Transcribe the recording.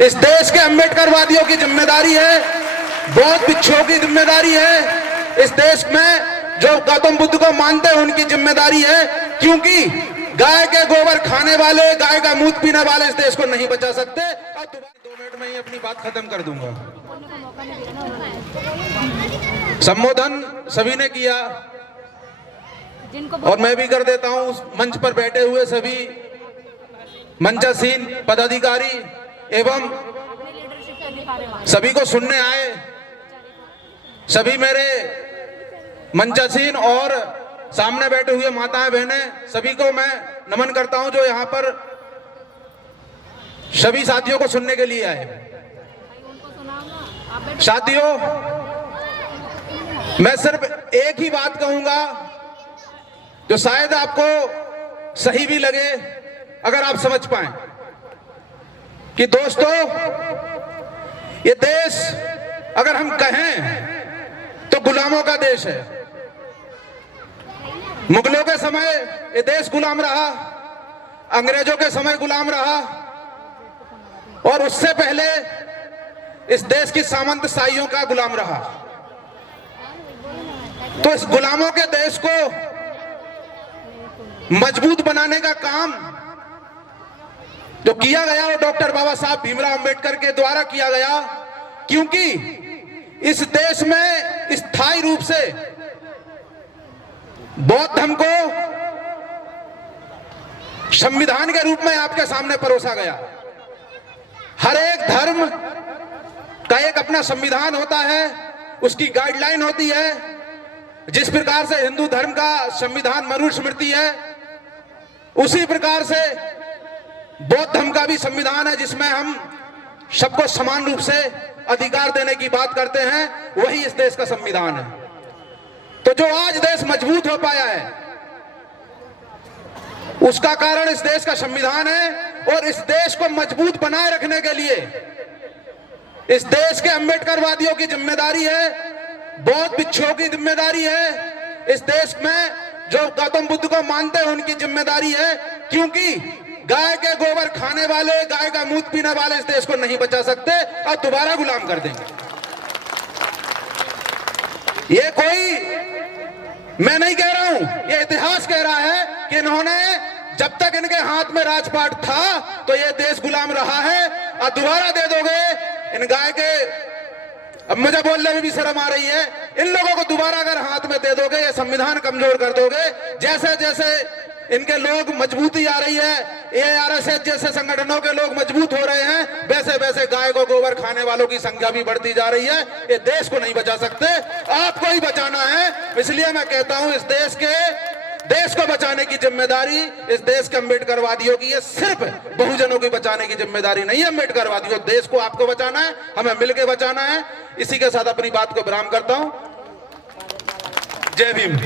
इस देश के अम्बेडकरवादियों की जिम्मेदारी है, बौद्ध भिक्षुओं की जिम्मेदारी है, इस देश में जो गौतम बुद्ध को मानते हैं उनकी जिम्मेदारी है, क्योंकि गाय के गोबर खाने वाले, गाय का मूत्र पीने वाले इस देश को नहीं बचा सकते। और 2 मिनट में ही अपनी बात खत्म कर दूंगा। संबोधन सभी ने किया और मैं भी कर देता हूं। मंच पर बैठे हुए सभी मंचासीन पदाधिकारी एवं सभी को सुनने आए सभी मेरे मंचासीन और सामने बैठे हुए माताएं बहनें सभी को मैं नमन करता हूं जो यहां पर सभी साथियों को सुनने के लिए आए। साथियों, मैं सिर्फ एक ही बात कहूंगा जो शायद आपको सही भी लगे अगर आप समझ पाए कि दोस्तों, ये देश अगर हम कहें तो गुलामों का देश है। मुगलों के समय ये देश गुलाम रहा, अंग्रेजों के समय गुलाम रहा और उससे पहले इस देश की सामंतशाहियों का गुलाम रहा। तो इस गुलामों के देश को मजबूत बनाने का काम जो किया गया वो डॉक्टर बाबा साहब भीमराव अंबेडकर के द्वारा किया गया, क्योंकि इस देश में स्थायी रूप से बौद्ध धर्म को संविधान के रूप में आपके सामने परोसा गया। हर एक धर्म का एक अपना संविधान होता है, उसकी गाइडलाइन होती है। जिस प्रकार से हिंदू धर्म का संविधान मनुस्मृति है, उसी प्रकार से बौद्ध धर्म का भी संविधान है, जिसमें हम सबको समान रूप से अधिकार देने की बात करते हैं। वही इस देश का संविधान है। तो जो आज देश मजबूत हो पाया है उसका कारण इस देश का संविधान है। और इस देश को मजबूत बनाए रखने के लिए इस देश के अम्बेडकरवादियों की जिम्मेदारी है, बौद्ध भिक्षुओं की जिम्मेदारी है, इस देश में जो गौतम बुद्ध को मानते हैं उनकी जिम्मेदारी है, क्योंकि गाय के गोबर खाने वाले, गाय का मूत्र पीने वाले इस देश को नहीं बचा सकते और दोबारा गुलाम कर देंगे। ये कोई मैं नहीं कह रहा हूं, ये इतिहास कह रहा है कि इन्होंने जब तक इनके हाथ में राजपाट था तो ये देश गुलाम रहा है। और दोबारा दे दोगे इन गाय के, अब मुझे बोलने में भी शर्म आ रही है, इन लोगों को दोबारा अगर हाथ में दे दोगे, ये संविधान कमजोर कर दोगे। जैसे जैसे इनके लोग मजबूती आ रही है, ARSS जैसे संगठनों के लोग मजबूत हो रहे हैं, वैसे वैसे गाय को गोबर खाने वालों की संख्या भी बढ़ती जा रही है। ये देश को नहीं बचा सकते, आपको ही बचाना है। इसलिए मैं कहता हूं इस देश को बचाने की जिम्मेदारी इस देश के अम्बेडकरवादियों की है। सिर्फ बहुजनों की बचाने की जिम्मेदारी नहीं है अम्बेडकरवादियों। देश को आपको बचाना है, हमें मिलकर बचाना है। इसी के साथ अपनी बात को विराम करता हूं। जय भीम।